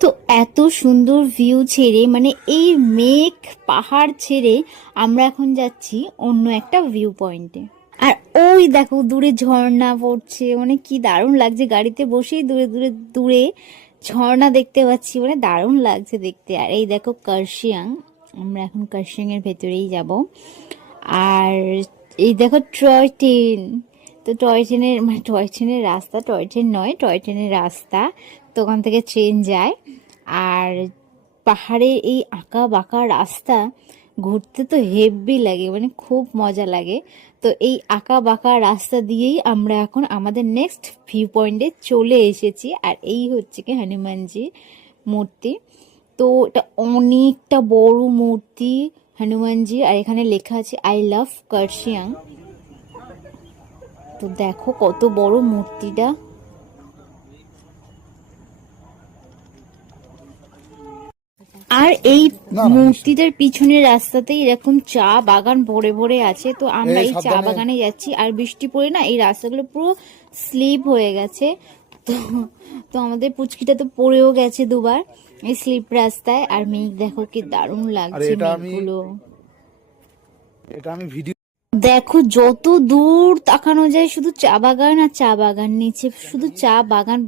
তো এত সুন্দর ভিউ ছেড়ে মানে এই মেঘ পাহাড় ছেড়ে আমরা এখন যাচ্ছি অন্য একটা ভিউ পয়েন্টে। আর ওই দেখো দূরে ঝর্ণা পড়ছে, মানে কি দারুণ লাগছে, গাড়িতে বসেই দূরে দূরে দূরে ঝর্ণা দেখতে পাচ্ছি, মানে দারুণ লাগছে দেখতে। আর এই দেখো কার্শিয়াং, আমরা এখন কার্শিয়াং এর ভেতরেই যাব। আর এই দেখো টয় ট্রেন, তো টয় ট্রেনের মানে টয় ট্রেনের রাস্তা, টয় ট্রেন নয় টয় ট্রেনের রাস্তা, তো ওখান থেকে ট্রেন যায়। আর পাহাড়ের এই আঁকা বাঁকা রাস্তা ঘুরতে তো হেভি লাগে, মানে খুব মজা লাগে। তো এই আঁকা বাঁকা রাস্তা দিয়েই আমরা এখন আমাদের নেক্সট ভিউ পয়েন্টে চলে এসেছি। আর এই হচ্ছে কি হনুমানজি মূর্তি। তো এটা অনেকটা বড় মূর্তি হনুমানজি, আর এখানে লেখা আছে আই লাভ কার্শিয়াং। তো দেখো কত বড় মূর্তিটা। আর এই মূর্তিটার পিছনের রাস্তাতেই এরকম চা বাগান ভরে ভরে আছে, তো আমরা এই চা বাগানে যাচ্ছি। আর বৃষ্টি পড়ে না এই রাস্তাগুলো পুরো স্লিপ হয়ে গেছে। তো তো আমাদের পুচকিটা তো পড়েও গেছে দুবার এই স্লিপ রাস্তায়। আর মেঘ দেখো কি দারুণ লাগছে মেঘগুলো। দেখো যত দূর তাকানো যায় শুধু চা বাগান আর চা বাগান, নিচে শুধু চা বাগান।